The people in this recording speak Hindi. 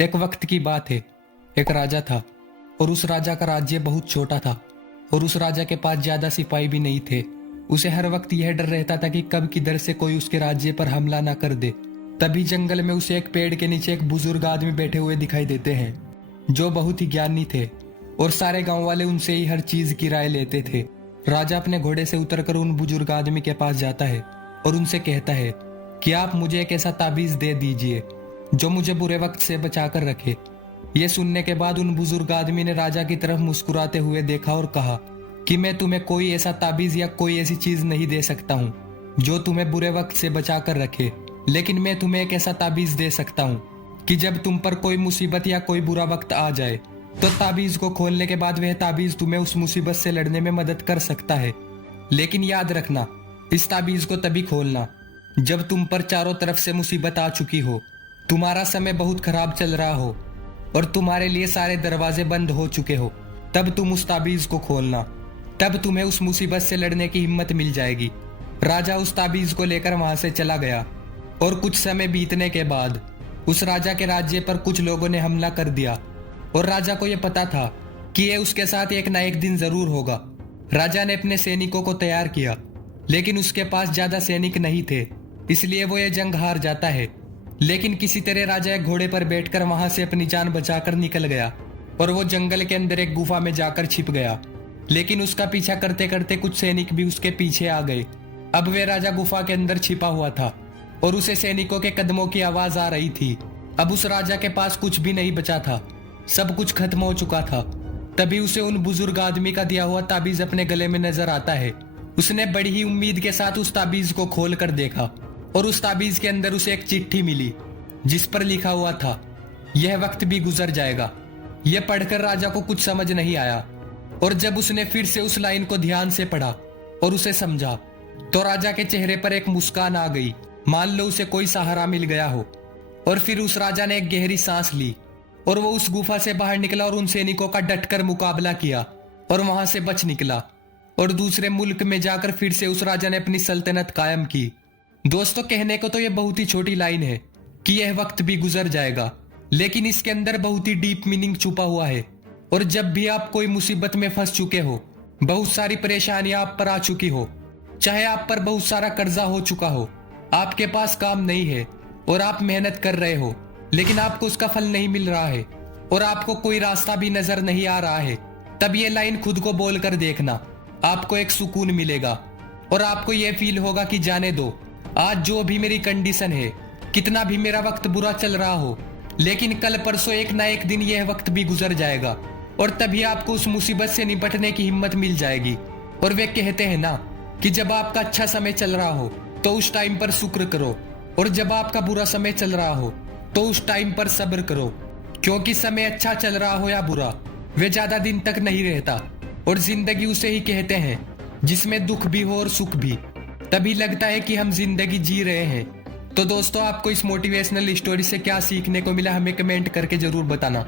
एक वक्त की बात है। एक राजा था और उस राजा का राज्य बहुत छोटा था और उस राजा के पास ज्यादा सिपाही भी नहीं थे। उसे हर वक्त यह डर रहता था कि कब किधर से कोई उसके राज्य पर हमला ना कर दे। तभी जंगल में उसे एक पेड़ के नीचे एक बुजुर्ग आदमी बैठे हुए दिखाई देते हैं जो बहुत ही ज्ञानी थे और सारे गांव वाले उनसे ही हर चीज की राय लेते थे। राजा अपने घोड़े से उतरकर उन बुजुर्ग आदमी के पास जाता है और उनसे कहता है कि आप मुझे एक ऐसा ताबीज दे दीजिए जो मुझे बुरे वक्त से बचाकर रखे। यह सुनने के बाद उन बुजुर्ग आदमी ने राजा की तरफ मुस्कुराते हुए देखा और कहा कि मैं तुम्हें कोई ऐसा ताबीज या कोई ऐसी चीज नहीं दे सकता हूँ जो तुम्हें बुरे वक्त से बचाकर रखे, लेकिन मैं तुम्हें एक ऐसा ताबीज दे सकता हूँ कि जब तुम पर कोई मुसीबत या कोई बुरा वक्त आ जाए तो ताबीज को खोलने के बाद वह ताबीज तुम्हें उस मुसीबत से लड़ने में मदद कर सकता है। लेकिन याद रखना, इस ताबीज को तभी खोलना जब तुम पर चारों तरफ से मुसीबत आ चुकी हो, तुम्हारा समय बहुत खराब चल रहा हो और तुम्हारे लिए सारे दरवाजे बंद हो चुके हो। तब तुम उस ताबीज को खोलना, तब तुम्हें उस मुसीबत से लड़ने की हिम्मत मिल जाएगी। राजा उस ताबीज को लेकर वहां से चला गया और कुछ समय बीतने के बाद उस राजा के राज्य पर कुछ लोगों ने हमला कर दिया और राजा को यह पता था कि यह उसके साथ एक ना एक दिन जरूर होगा। राजा ने अपने सैनिकों को तैयार किया, लेकिन उसके पास ज्यादा सैनिक नहीं थे, इसलिए वो ये जंग हार जाता है। लेकिन किसी तरह राजा एक घोड़े पर बैठकर वहां से अपनी जान बचाकर निकल गया और वो जंगल के अंदर एक गुफा में जाकर छिप गया। लेकिन उसका पीछा करते करते कुछ सैनिक भी उसके पीछे आ गए। अब वे राजा गुफा के अंदर छिपा हुआ था और उसे सैनिकों के कदमों की आवाज आ रही थी। अब उस राजा के पास कुछ भी नहीं बचा था, सब कुछ खत्म हो चुका था। तभी उसे उन बुजुर्ग आदमी का दिया हुआ ताबीज अपने गले में नजर आता है। उसने बड़ी ही उम्मीद के साथ उस ताबीज को खोल कर देखा और उस ताबीज के अंदर उसे एक चिट्ठी मिली जिस पर लिखा हुआ था, यह वक्त भी गुजर जाएगा। यह पढ़कर राजा को कुछ समझ नहीं आया और जब उसने फिर से उस लाइन को ध्यान से पढ़ा और उसे समझा तो राजा के चेहरे पर एक मुस्कान आ गई, मान लो उसे कोई सहारा मिल गया हो। और फिर उस राजा ने एक गहरी सांस ली और वो उस गुफा से बाहर निकला और उन सैनिकों का डटकर मुकाबला किया और वहां से बच निकला और दूसरे मुल्क में जाकर फिर से उस राजा ने अपनी सल्तनत कायम की। दोस्तों, कहने को तो यह बहुत ही छोटी लाइन है कि यह वक्त भी गुजर जाएगा, लेकिन इसके अंदर बहुत ही डीप मीनिंग छुपा हुआ है। और जब भी आप कोई मुसीबत में फंस चुके हो, बहुत सारी परेशानियां आप पर आ चुकी हो, चाहे आप पर बहुत सारा कर्जा हो चुका हो, आपके पास काम नहीं है और आप मेहनत कर रहे हो लेकिन आपको उसका फल नहीं मिल रहा है और आपको कोई रास्ता भी नजर नहीं आ रहा है, तब ये लाइन खुद को बोलकर देखना, आपको एक सुकून मिलेगा और आपको यह फील होगा कि जाने दो, आज जो भी मेरी कंडीशन है, कितना भी मेरा वक्त बुरा चल रहा हो, लेकिन कल परसों एक ना एक दिन यह वक्त भी गुजर जाएगा और तभी आपको उस मुसीबत से निपटने की हिम्मत मिल जाएगी। और वे कहते हैं ना कि जब आपका अच्छा समय चल रहा हो तो उस टाइम पर शुक्र करो और जब आपका बुरा समय चल रहा हो तो उस टाइम पर सब्र करो, क्योंकि समय अच्छा चल रहा हो या बुरा, वे ज्यादा दिन तक नहीं रहता और जिंदगी उसे ही कहते हैं जिसमें दुख भी हो और सुख भी, तभी लगता है कि हम जिंदगी जी रहे हैं। तो दोस्तों, आपको इस मोटिवेशनल स्टोरी से क्या सीखने को मिला हमें कमेंट करके जरूर बताना।